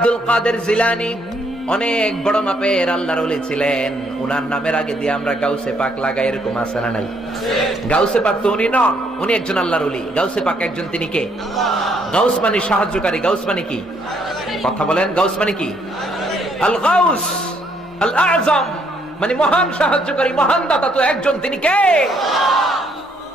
আব্দুল কাদের জিলানি অনেক বড় মাপের আল্লাহর ওলি ছিলেন। উনার নামের আগে দিয়ে আমরা গাউসে পাক লাগাই, এরকম আছে না নাই? গাউসে পাক তো উনি নন, উনি একজন আল্লাহর ওলি গাউসে পাক একজন তিনি কে? গাউস মানে সাহায্যকারী, গাউস মানে কি? কথা বলেন, গাউস মানে কি? আল গাউস, আল আজম মানে মহান সাহায্যকারী, মহান দাতা তো একজন তিনি কে?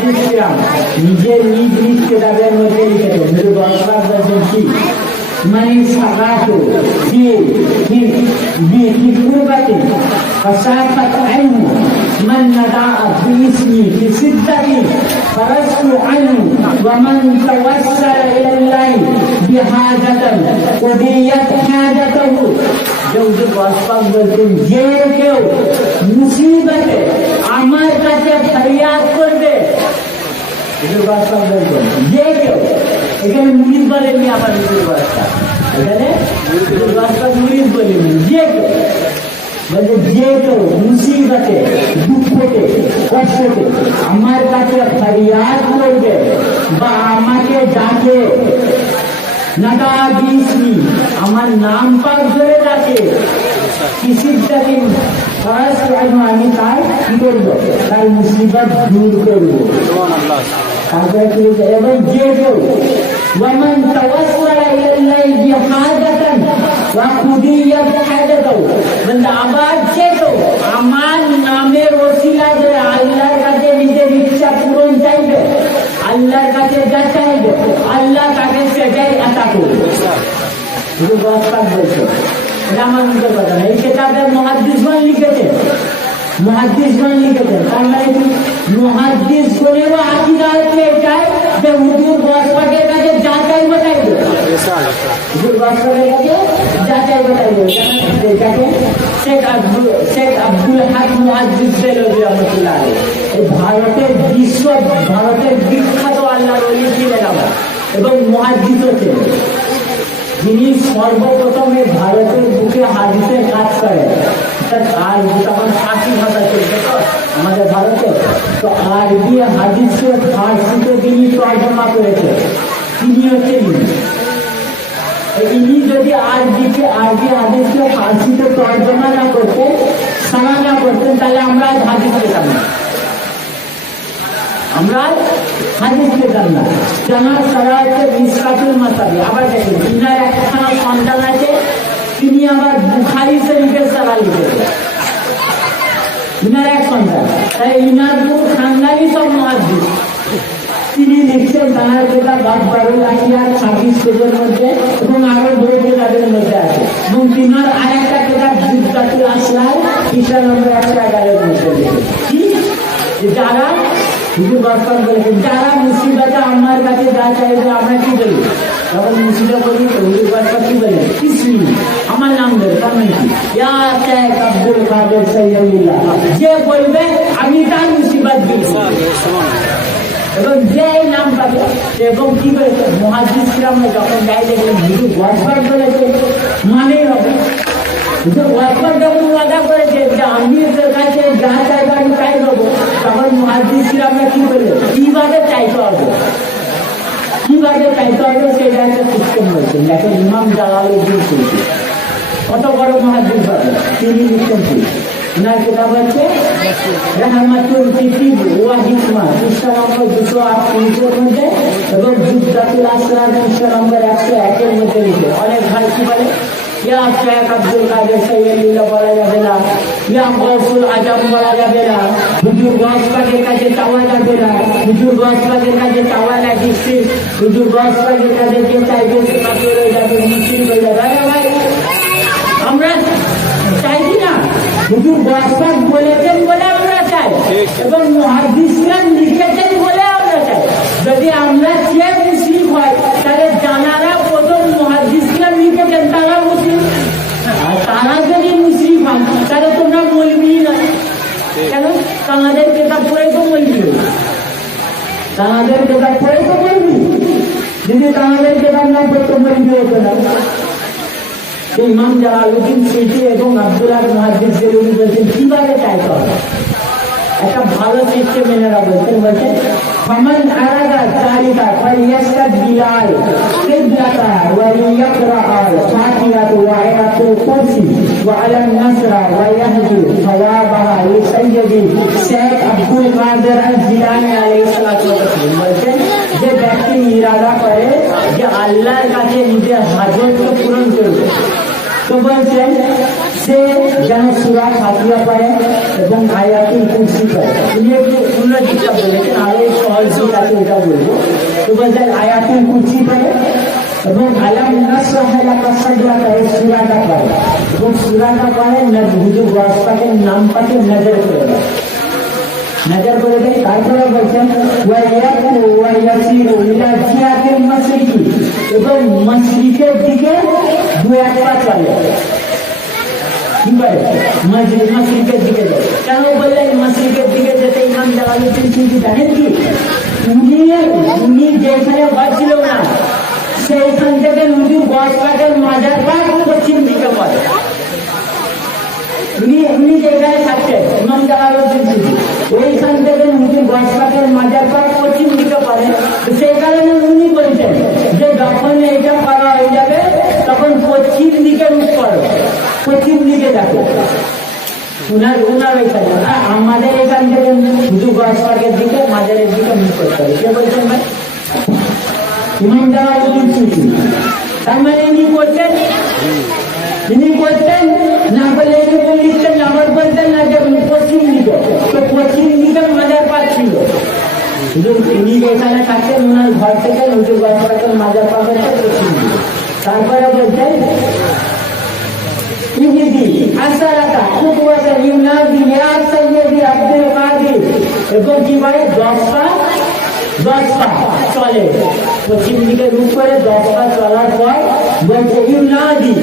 মহাদিসরাম নিজের নিজ নিজ কেতাবের মধ্যে লিখেছেন শুধু বস্তা বলছেন কি من صلاة في في في في قربة فساقط عنه من نداء باسمي في ستة فرست عنه ومن توسل إلى الله بحاجة قضيت حاجته জৌজে বসপাক বলতেন যে কেউ মুসিবতে আমার কাছে ফরিয়াদ করবে হুজুর বাদশাহ বলতেন যে কেউ, এখানে মুরিদ বলেননি আমার হুজুর বাদশাহ এখানে বলেননি যে কেউ, বলছে যে কেউ মুসিবতে, দুঃখতে, কষ্টতে আমার কাছে ফরিয়াদ করবে বা আমাকে ডাকে। নাকা দিসনি আমার নাম পাক ধরে ডাকে। কিসিরটাকে ফরাজ আমি তার কি করব? তার মুসিবত দূর করব। তারপরে কি বলছে, এবং যে কেউ ومن توسل الى الله بحاجة وقضيت حاجته বলতে আবার যে কেউ আমার নামের ওসিলা ধরে আল্লাহর কাছে নিজের ইচ্ছা পূরণ চাইবে আল্লাহর কাছে যা চাইবে আল্লাহ তাকে সেটাই আশা করবে শুধু বস্তাক বলছে এটা আমার মুখে কথা না এই কেতাবের মহাদিসগণ লিখেছে মহাদিসগণ লিখেছেন তার মানে কি? মহাদিসগণেরও আকিদা হচ্ছে এটাই যে হুজুর বসপাকের কাছে যা চাইবে চাইবে হুজুর বসপাকের কাছে যা চাইবে চাইবে এটাকে শেখ আব্দুল শেখ আব্দুল হাক মহাদিস বেলবি রহমতুল্লাহ। ভারতের বিশ্ব, ভারতের বিখ্যাত আল্লাহর ওলি ছিলেন আমার এবং মহাদিসও ছিলেন। যিনি সর্বপ্রথমে ভারতের বুকে হাদিসের কাজ করেন। তর্জমা না করতেন সানা না করতেন, তাহলে আমরা হাদিস পেতাম আমরা হাদিস পেতাম না। জানার সারা হচ্ছে মিসকাতুল মাসাবি আবার দেখেন, ইনার একখানা সন্তান আছে তিনি আবার বুখারি শরীফের সারা লিখেছেন ইনার এক সন্তান। তাই ইনার পুরো খানদানি সব মহাদিস তিনি লিখছেন তাঁর যেটা বাদ বারো লাখিয়ার ছাব্বিশ পেজের মধ্যে এবং আরও বই কেতাবের মধ্যে আছে। এবং তিনার আর একটা কেতাব যুদ্ধাতুল আসলায় কৃষ্ণ নম্বর একশো এগারোর মধ্যে যারা শুধু বর্তমান বলেছেন যারা মুসিবতে আমার কাছে যা চাইবে আমরা কি বলি? তখন মুসিদা বলি তো হুজুর বর্তমান কি বলে কিসমি আমার নাম ধরে তার মানে কি আব্দুল কাদের সৈয়দুল্লাহ যে বলবে, আমি তার মুসিবত দিচ্ছি এবং যে নাম পাবে, এবং কি করেছে মহাজিসরামে যখন গাই দেখলেন শুধু বর্ষার বলেছে মানেই হবে। শুধু বর্ষার যখন ওয়াদা করেছে, যে আমি কাছে যা চাইব, আমি তাই দেবো। তখন মহাজিসরামে কি করল কীভাবে চাইতে হবে কীভাবে চাইতে হবে সেটা একটা সিস্টেম হয়েছে দেখেন ইমাম জালালুদ্দিন চলছে কত বড় মহাজিস হবে তিনি লিখছেন কি? ওনার কিতাব হচ্ছে রহমাতুল কিতিব ওয়া হিকমা পৃষ্ঠা নম্বর দুশো আট তিনশোর মধ্যে এবং যুদ্ধাতুল আসরার পৃষ্ঠা নম্বর একশো একের মধ্যে লিখে। অনেক ভাই কি বলে? ইয়া শেখ আব্দুল কাদের সৈয়দুল্লাহ বলা যাবে না। ইয়া গৌসুল আজম বলা যাবে না। হুজুর গসপাকের কাছে চাওয়া যাবে না। হুজুর গসপাকের কাছে চাওয়া না দিচ্ছি। হুজুর গসপাকের কাছে যে চাইবে সে কাপড় হয়ে যাবে, মুসলিম হয়ে যাবে। আরে ভাই, আমরা চাইছি না? হুজুর দর্শক বলেছেন বলে আমরা চাই। এবং মহাদিসরাম লিখেছেন বলে আমরা চাই। যদি আমরা চেয়ে মুসলিম হয়, তাহলে জানারা প্রথম মহাদিসরাম লিখেছেন তারা মুসলিম আর তারা যদি ইমাম তাহলে তোমরা মলবি না কেন? কানাদের কেতাব পড়ে তো বলবি। কানাদের কেতাব পড়ে তো বলবি। যদি কানাদের কেতাব না পড়তে বলবি হতো না ইমাম জালালুদ্দিন সিটি এবং আব্দুল্লাহ মহাদ্দিস জেলুনি বলছেন কীভাবে চাইতে হবে একটা ভালো সিস্টেম এনারা বলছেন বলছেন فمن أراد ذلك فليستدبر قبلة وليقرأ الفاتحة وآية الكرسي وعلى النصر ويهدي ثوابها لسيدي শেখ আব্দুল কাদের আল জিলানি আলাইহিস সালাতু ওয়াস সালাম বলছেন যে ব্যক্তি ইরাদা করে যে আল্লাহর কাছে নিজের হাজতকে পূরণ করবে তো বলছেন সে যেন সুরা ফাতিহা পারে এবং আয়াতুল কুরসি পারে উনি একটু অন্য দিকটা বলেছেন, আরও একটু সহজ আছে ওটা বলব। তো বলছেন আয়াতুল কুরসি পারে এবং আলাম নাসরাহালা কাসাদরা করে সুরাটা পারে এবং সুরাটা পারে হুজুর ওয়াসপাকের নাম পাকে, নজর করে। নজর করে দেয়, তারপরে বলছেন এবং মাশরিকের দিকে দু এক পা চলে। কি করে মসজিদ মশরিকের দিকে কেন বললেন মশরিকের দিকে যেতে ইমাম জালালুদ্দিন সিন্ধি জানেন কি? উনি উনি যেখানে হচ্ছিল না, সেইখান থেকে উনি বস কাঠের মাজার পাক পশ্চিম দিকে পড়ে। উনি উনি যেখানে থাকতেন, ইমাম জালালুদ্দিন সিদ্ধি ওইখান থেকে উনি বসপাটের মাজার পাক পশ্চিম দিকে তো সেই কারণে উনি বলছেন যে যখন এটা করা হয়ে যাবে, তখন পশ্চিম দিকে মুখ করো। উনার ওইখানে আমাদের এখান থেকে শুধু দিকে মাজারের দিকে মুখ করতে হবে। কে বলছেন ভাই? তার মানে ইনি করতেন ইনি করতেন, না বলে এরকম লিখতেন আমার বলতেন না যে পশ্চিম দিকে তো পশ্চিম দিকে মাজার পাক ছিল শুধু তিনি যেখানে থাকতেন ওনার ঘর থেকে উঁচু গাছ পাকের মাজার পাক হচ্ছে পশ্চিম দিকে তারপরে বলছেন ইহুদি আসারাতা কুতুয়াতা ইউনাদি ইয়া সাইয়্যিদি আব্দুল কাদির এবং কি বলে দশ পা দশ পা চলে পশ্চিম দিকে রূপ করে দশ পা চলার পর বলছে ইউনাদি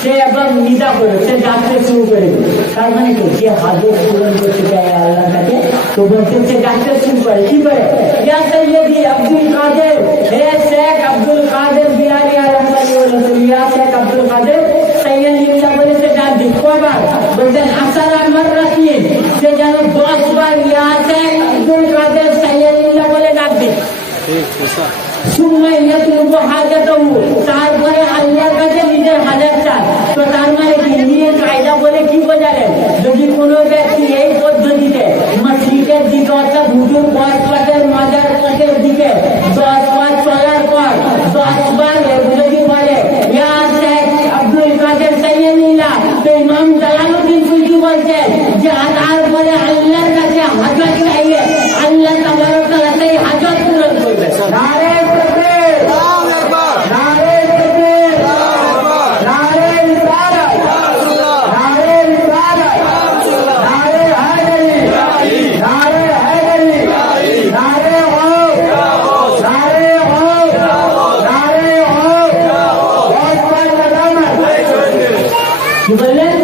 সে এবং নিদা করে সে ডাকতে শুরু করে দিল। তার মানে কি যে হাজত পূরণ করতে চায় আল্লাহ তাকে তো বলছে সে ডাকতে শুরু করে কি করে ইয়া সাইয়্যিদি আব্দুল কাদের হে শেখ আব্দুল কাদের বিলালি আলহামদুলিল্লাহ ইয়া শেখ আব্দুল কাদের সাইয়্যিদিল্লাহ বলে সে ডাক দিল কবার বলছেন আসার আমার রাখিয়ে সে যেন দশ তারপরে আল্লাহর কাছে নিজের হাজার চান তো তার মানে নিয়ে কায়দা বলে কি বোঝালেন? যদি কোনো ব্যক্তি এই পদ্ধতিতে মসজিদের দিকে অর্থাৎ হুজুর বয়স পাটের মাজার পাটের দিকে দশ বার চলার পর দশ বার যদি বলে ইয়া শেখ আব্দুল কাদের সাইয়্যিদিল্লাহ তো ইমাম জালালউদ্দিন সুইদি বলছে যে তারপরে আল্লাহর কাছে হাজত চাইয়ে আল্লাহ তাবারক তাআলা সেই হাজত পূরণ করবে নারে তাকবীর নারে তাকবীর নারে রিসালাত নারে রিসালাত নারে হায়দারি নারে হায়দারি নারে হক নারে হক নারে হক ওয়াসফার কাদামত কি বললেন